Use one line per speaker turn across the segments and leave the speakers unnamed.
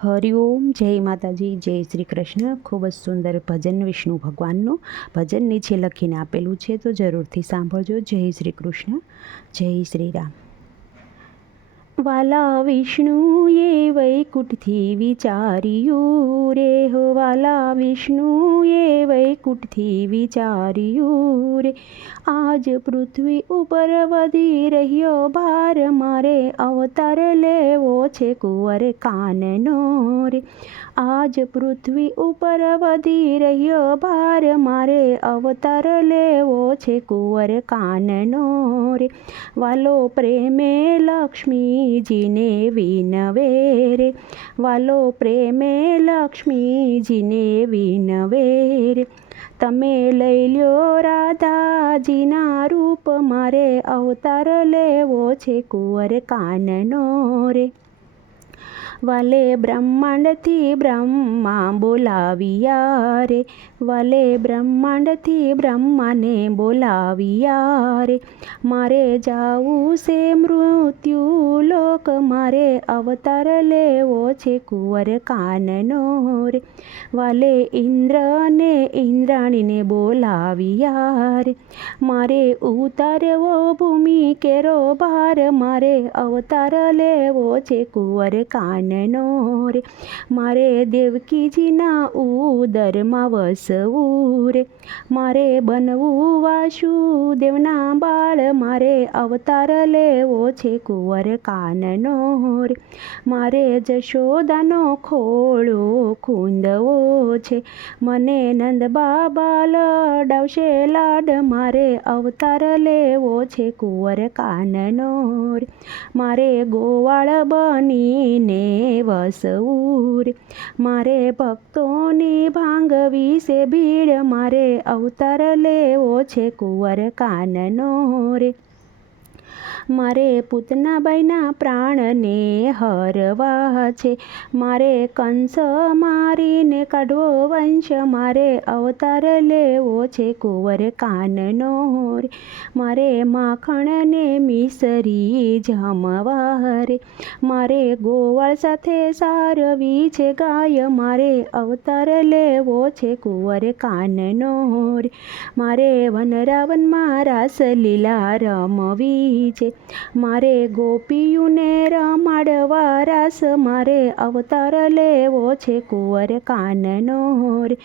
હરિઓમ જય માતાજી, જય શ્રી કૃષ્ણ. ખૂબ જ સુંદર ભજન વિષ્ણુ ભગવાનનું. ભજન નીચે લખીને આપેલું છે તો જરૂરથી સાંભળજો. જય શ્રી કૃષ્ણ. જય શ્રી રામ. વાલા વિષ્ણુએ વૈકુંઠથી વિચાર્યું રે વાલા વિષ્ણુએ વૈકુંઠથી વિચાર્યું રે આજ પૃથ્વી ઉપર વધી રહ્યો ભાર મારે અવતાર લેવો છે કુંવર કાનનો રે આજ પૃથ્વી ઉપર વધી રહ્યો ભાર મારે અવતાર લેવો છે કુંવર કાનનો રે વાલો પ્રેમે લક્ષ્મીજીને વિનવે રે વાલો પ્રેમે લક્ષ્મીજીને વિનવેર તમે લઈ લ્યો રાધાજીના રૂપ મારે અવતાર લેવો છે કુંવર કાનનો રે. વાલે બ્રહ્માંડથી બ્રહ્મા બોલાવ્યા રે વલે બ્રહ્માંડથી બ્રહ્માને બોલાવ્યા રે મારે જાવું છે મૃત્યુ લોક મારે અવતાર લેવો છે કુંવર કાનનો રે વાલે ઇન્દ્રને ઇન્દ્રાણીને બોલાવ્યા રે મારે ઉતારવો ભૂમિ કેરો ભાર મારે અવતાર લેવો છે કુંવર કાન કાનનો રે. મારે દેવકીજીના ઉદરમાં વસવું રે. મારે બનવું વાસુદેવના બાળ. મારે અવતાર લેવો છે કુંવર કાનનો રે. મારે જશોદાનો ખોળો ખૂંદવો છે. મને નંદ બાબા લડાવશે લાડ. મારે અવતાર લેવો છે કુંવર કાનનો રે. મારે ગોવાળ બનીને વસવું મારે ભક્તોની ભાંગ વિશે ભીડ મારે અવતાર લેવો છે કુંવર કાનનો રે. મારે પૂતનાબાઈના પ્રાણને હરવા છે. મારે કંસ મારીને કાઢવો વંશ, મારે અવતાર લેવો છે કુંવર કાનનો રે મારે માખણને મિસરી જમવા રે. મારે ગોવાળ સાથે સારવી છે ગાય. મારે અવતાર લેવો છે કુંવર કાનનો રે મારે વનરાવનમાં રાસલીલા રમવી છે. મારે ગોપીયુને રમાડવા રાસ મારે અવતાર લેવો છે. કુંવર કાનનો રે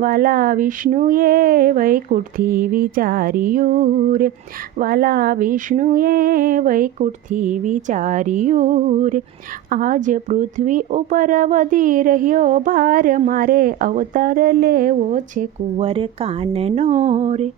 વાલા વિષ્ણુએ વૈકુંઠથી વિચાર્યું રે. વાલા વિષ્ણુએ વૈકુંઠથી વિચાર્યું રે. આજ પૃથ્વી ઉપર વધી રહ્યો ભાર મારે અવતાર લેવો છે. કુંવર કાનનો રે